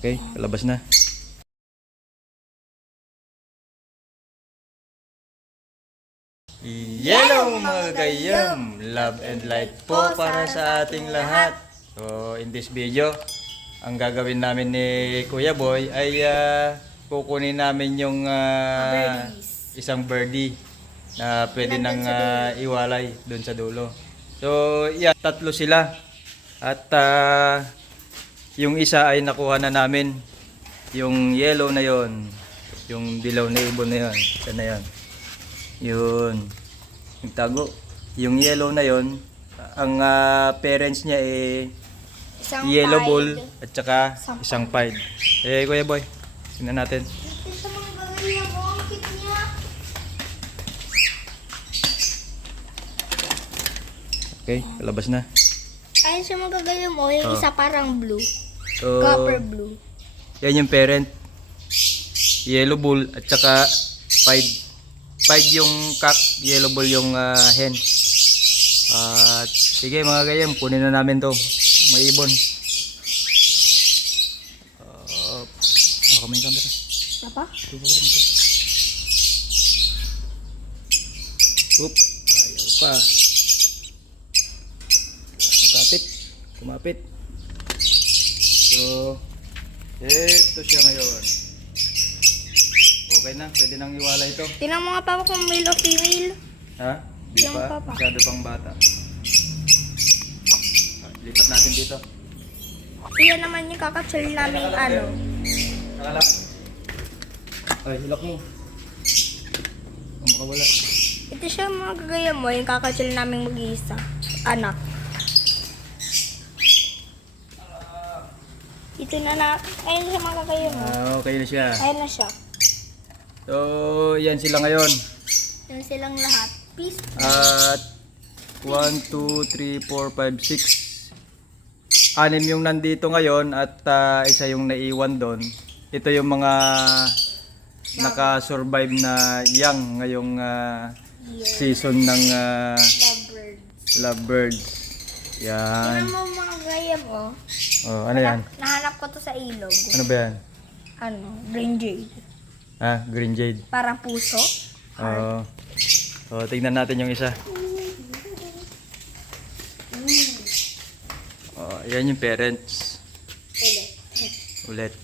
Okay, palabas na. Yellow mga kagayam, love and light po para sa ating lahat. So in this video, ang gagawin namin ni Kuya Boy ay kukunin namin yung isang birdie na pwede nang iwalay doon sa dulo. So yeah, tatlo sila. At yung isa ay nakuha na namin. Yung yellow na yon, yung dilaw na ibon na yon. Yan na yon. Yun. Nagtago. Yung yellow na yon, ang parents niya Isang yellow pied. bull at saka isang pied. Kuya Boy, tingnan natin. Ito sa mga bagay na mo, ang cute niya. Okay, palabas na. Ayun sa mga bagay mo, yung isa parang blue. So, Copper blue. yan yung parent. Yellow bull at saka pied. Pied yung cock, yellow bull yung hen. At sige mga gayam, kunin na namin to. May ibon. Kamay camera. Apa? Oop, ayaw pa. Nakapit, kumapit. So, eto siya ngayon. Okay na, pwede nang iwala ito. Tingnan mo nga papa kung male o female. Ha? Di Yung pa? papa. Masyado pang bata. Lipat natin dito. Iyan naman yung kakapsule namin ano. Nakalap. Ay, hilak mo. Ang makawala. Ito siya mga kagaya mo, yung kakapsule namin mag-iisa. Anak. Ito na na. Ayun siya mga kagaya mo. Okay na siya. Ayun na siya. So, yan sila ngayon. Yan silang lahat. Peace. At 1, 2, 3, 4, 5, 6. 6 yung nandito ngayon at isa yung naiwan doon. Ito yung mga naka-survive na young ngayong season ng Lovebirds. lovebirds. Yan. Tingnan mo mga kagaya mo. Oh, ano yan? Nahanap ko to sa ilog. Ano ba yan? Ano? Green jade. Green jade. Parang puso. Oo. Tingnan natin yung isa. Yan yung parents. Ulit.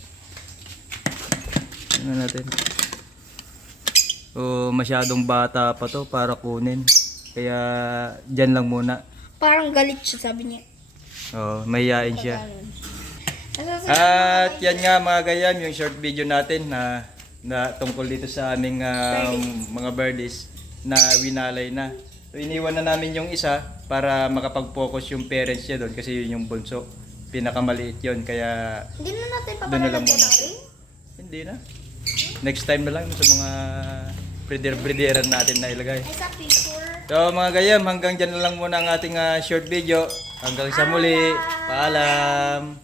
Tingnan natin. Masyadong bata pa to para kunin. Kaya dyan lang muna. Parang galit siya, sabi niya. Mahihain siya. At yan nga mga gayam, yung short video natin na tungkol dito sa aming mga birdies na winalay na. So iniwan na namin yung isa para makapag-focus yung parents niya doon kasi yun yung bunso. Pinakamaliit yun kaya Hindi na natin doon na lang papalagyan muna. natin. Hindi na. Next time na lang sa mga breeder-breederan natin na ilagay. Ay, sa picture. So mga gayam, hanggang dyan na lang muna ang ating short video. Hanggang sa muli. Paalam.